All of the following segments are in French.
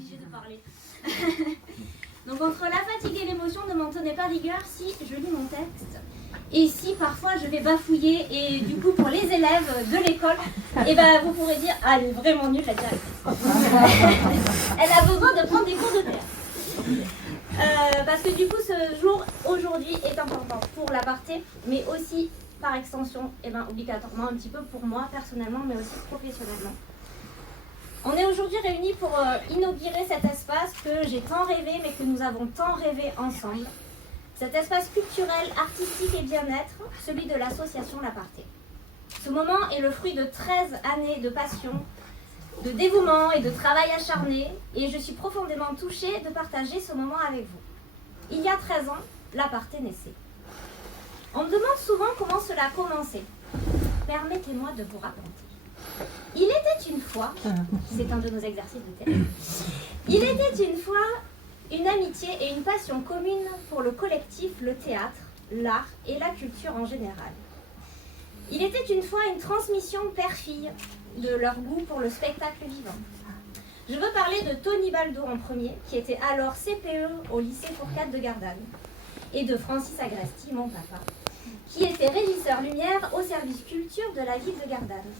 obligée de parler. Donc entre la fatigue et l'émotion, ne m'en tenez pas rigueur si je lis mon texte. Et si parfois je vais bafouiller, et du coup pour les élèves de l'école, et ben vous pourrez dire, ah elle est vraiment nulle la directrice. Elle a besoin de prendre des cours de théâtre. Parce que du coup ce jour aujourd'hui est important pour l'aparté, mais aussi par extension, et ben obligatoirement un petit peu pour moi personnellement, mais aussi professionnellement. On est aujourd'hui réunis pour inaugurer cet espace que j'ai tant rêvé, mais que nous avons tant rêvé ensemble. Cet espace culturel, artistique et bien-être, celui de l'association L'Aparté. Ce moment est le fruit de 13 années de passion, de dévouement et de travail acharné, et je suis profondément touchée de partager ce moment avec vous. Il y a 13 ans, L'Aparté naissait. On me demande souvent comment cela a commencé. Permettez-moi de vous raconter. Il était une fois, c'est un de nos exercices de théâtre, il était une fois une amitié et une passion commune pour le collectif, le théâtre, l'art et la culture en général. Il était une fois une transmission père-fille de leur goût pour le spectacle vivant. Je veux parler de Tony Baldo en premier, qui était alors CPE au lycée Fourcade de Gardanne, et de Francis Agresti, mon papa, qui était régisseur lumière au service culture de la ville de Gardanne.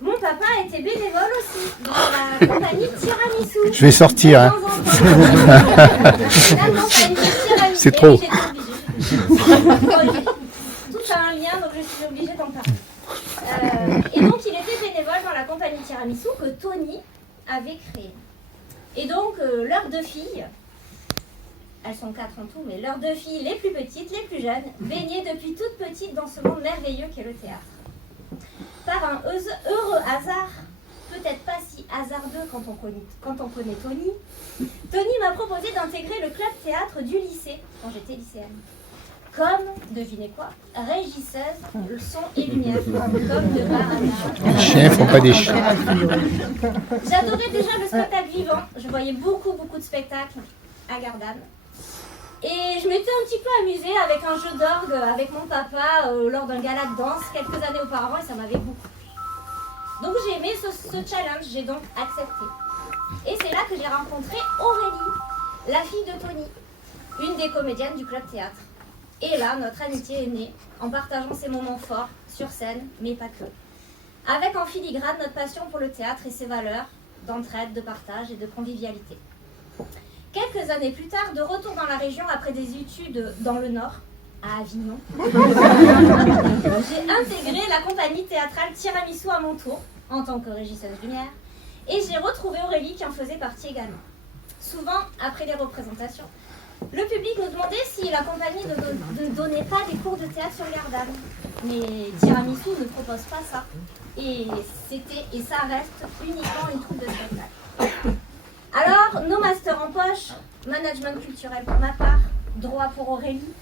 Mon papa était bénévole aussi dans la compagnie Tiramisu. Je vais sortir. Hein. C'est trop. Tout a un lien, donc je suis obligée d'en parler. Et donc, il était bénévole dans la compagnie Tiramisu que Tony avait créée. Et donc, leurs deux filles, elles sont 4 en tout, mais leurs deux filles, les plus petites, les plus jeunes, baignaient depuis toute petite dans ce monde merveilleux qu'est le théâtre. Par un heureux hasard, peut-être pas si hasardeux quand on connaît Tony, Tony m'a proposé d'intégrer le club théâtre du lycée quand j'étais lycéenne. Comme, devinez quoi, régisseuse, le son et lumière, comme de par hasard. Les chiens font pas des chiens. J'adorais déjà le spectacle vivant, je voyais beaucoup de spectacles à Gardanne. Et je m'étais un petit peu amusée avec un jeu d'orgue avec mon papa lors d'un gala de danse quelques années auparavant et ça m'avait beaucoup plu. Donc j'ai aimé ce challenge, j'ai donc accepté. Et c'est là que j'ai rencontré Aurélie, la fille de Tony, une des comédiennes du club théâtre. Et là, notre amitié est née en partageant ces moments forts sur scène, mais pas que. Avec en filigrane notre passion pour le théâtre et ses valeurs d'entraide, de partage et de convivialité. Quelques années plus tard, de retour dans la région après des études dans le Nord, à Avignon, j'ai intégré la compagnie théâtrale Tiramisu à mon tour, en tant que régisseuse lumière, et j'ai retrouvé Aurélie qui en faisait partie également. Souvent, après les représentations, le public nous demandait si la compagnie ne donnait pas des cours de théâtre sur Gardanne. Mais Tiramisu ne propose pas ça. Et c'était, et ça reste, uniquement une troupe de spectacle. Alors, nos masters en poche, management culturel pour ma part, droit pour Aurélie,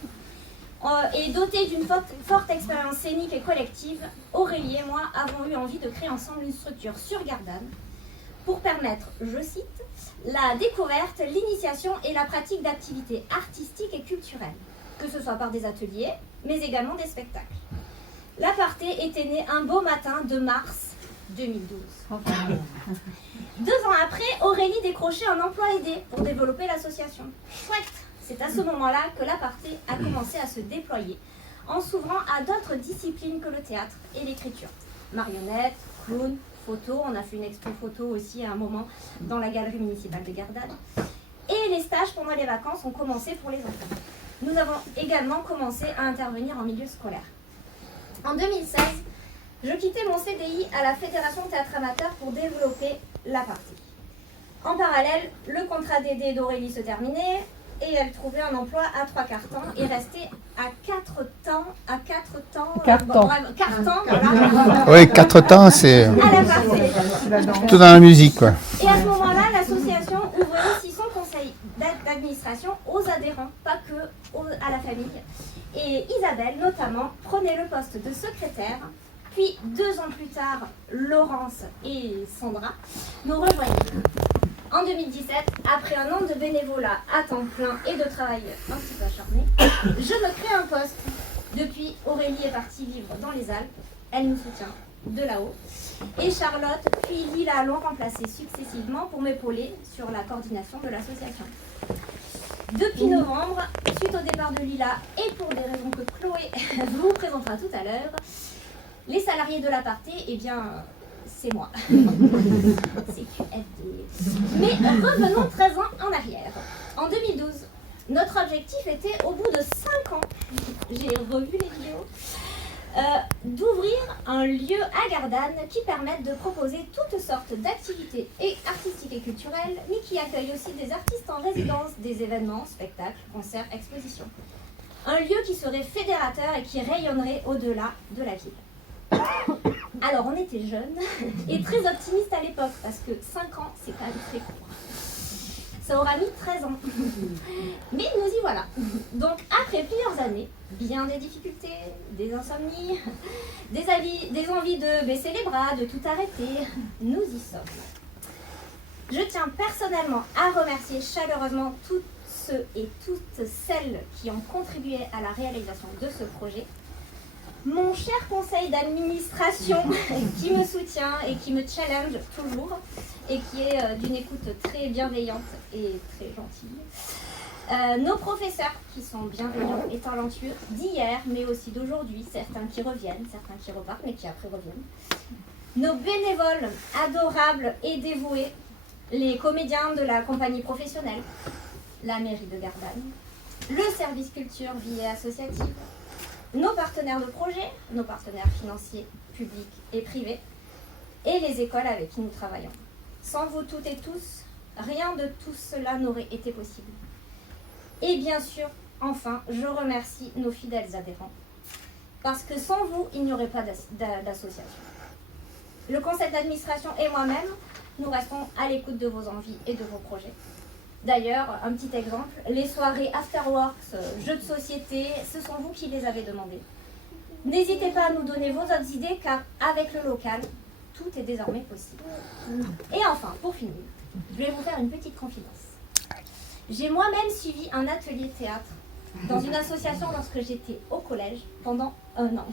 et dotés d'une forte expérience scénique et collective, Aurélie et moi avons eu envie de créer ensemble une structure sur Gardanne pour permettre, je cite, la découverte, l'initiation et la pratique d'activités artistiques et culturelles, que ce soit par des ateliers, mais également des spectacles. L'Aparté était né un beau matin de mars 2012. 2 ans après, Aurélie décrochait un emploi aidé pour développer l'association. Chouette! C'est à ce moment-là que l'Aparté a commencé à se déployer, en s'ouvrant à d'autres disciplines que le théâtre et l'écriture. Marionnettes, clown, photo, on a fait une expo photo aussi à un moment dans la galerie municipale de Gardanne. Et les stages pendant les vacances ont commencé pour les enfants. Nous avons également commencé à intervenir en milieu scolaire. En 2016, je quittais mon CDI à la Fédération Théâtre Amateur pour développer l'Aparté. En parallèle, le contrat d'aider d'Aurélie se terminait et elle trouvait un emploi à 3/4 temps et restait à 4 temps. Voilà. Oui, 4 temps, c'est À l'Aparté. tout dans la musique, quoi. Et à ce moment-là, l'association ouvrait aussi son conseil d'administration aux adhérents, pas que à la famille. Et Isabelle, notamment, prenait le poste de secrétaire. Puis, 2 ans plus tard, Laurence et Sandra nous rejoignent. En 2017, après un an de bénévolat à temps plein et de travail un petit peu acharné, je me crée un poste. Depuis, Aurélie est partie vivre dans les Alpes. Elle nous soutient de là-haut. Et Charlotte, puis Lila l'ont remplacée successivement pour m'épauler sur la coordination de l'association. Depuis novembre, suite au départ de Lila et pour des raisons que Chloé vous présentera tout à l'heure, les salariés de l'aparté, eh bien, c'est moi. C'est QFD. Mais revenons 13 ans en arrière. En 2012, notre objectif était, au bout de 5 ans, j'ai revu les vidéos, d'ouvrir un lieu à Gardanne qui permette de proposer toutes sortes d'activités artistiques et culturelles, mais qui accueille aussi des artistes en résidence, des événements, spectacles, concerts, expositions. Un lieu qui serait fédérateur et qui rayonnerait au-delà de la ville. Alors on était jeunes et très optimistes à l'époque, parce que 5 ans c'est quand même très court. Ça aura mis 13 ans. Mais nous y voilà. Donc après plusieurs années, bien des difficultés, des insomnies, des envies de baisser les bras, de tout arrêter, nous y sommes. Je tiens personnellement à remercier chaleureusement tous ceux et toutes celles qui ont contribué à la réalisation de ce projet. Mon cher conseil d'administration qui me soutient et qui me challenge toujours et qui est d'une écoute très bienveillante et très gentille. Nos professeurs qui sont bienveillants et talentueux d'hier mais aussi d'aujourd'hui, certains qui reviennent, certains qui repartent mais qui après reviennent. Nos bénévoles adorables et dévoués, les comédiens de la compagnie professionnelle, la mairie de Gardanne, le service culture, vie et associative, nos partenaires de projet, nos partenaires financiers, publics et privés, et les écoles avec qui nous travaillons. Sans vous toutes et tous, rien de tout cela n'aurait été possible. Et bien sûr, enfin, je remercie nos fidèles adhérents, parce que sans vous, il n'y aurait pas d'association. Le conseil d'administration et moi-même, nous restons à l'écoute de vos envies et de vos projets. D'ailleurs, un petit exemple, les soirées afterworks, jeux de société, ce sont vous qui les avez demandés. N'hésitez pas à nous donner vos autres idées, car avec le local, tout est désormais possible. Et enfin, pour finir, je vais vous faire une petite confidence. J'ai moi-même suivi un atelier théâtre dans une association lorsque j'étais au collège pendant 1 an.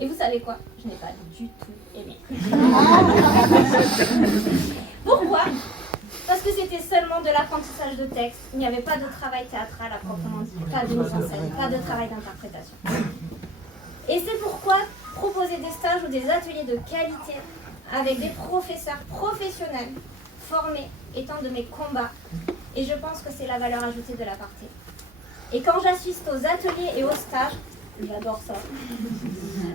Et vous savez quoi? Je n'ai pas du tout aimé. Pourquoi? Parce que c'était seulement de l'apprentissage de texte. Il n'y avait pas de travail théâtral à proprement dit, pas de mise en scène, pas de travail d'interprétation. Et c'est pourquoi proposer des stages ou des ateliers de qualité avec des professeurs professionnels formés est un de mes combats. Et je pense que c'est la valeur ajoutée de l'aparté. Et quand j'assiste aux ateliers et aux stages, j'adore ça.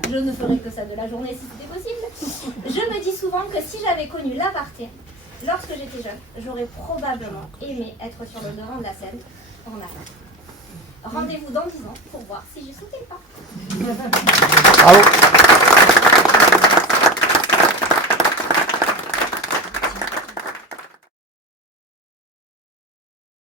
Je ne ferai que ça de la journée si c'était possible. Je me dis souvent que si j'avais connu l'aparté, lorsque j'étais jeune, j'aurais probablement aimé être sur le devant de la scène en arrière. Rendez-vous dans 10 ans pour voir si j'ai sauté le pas. Bravo.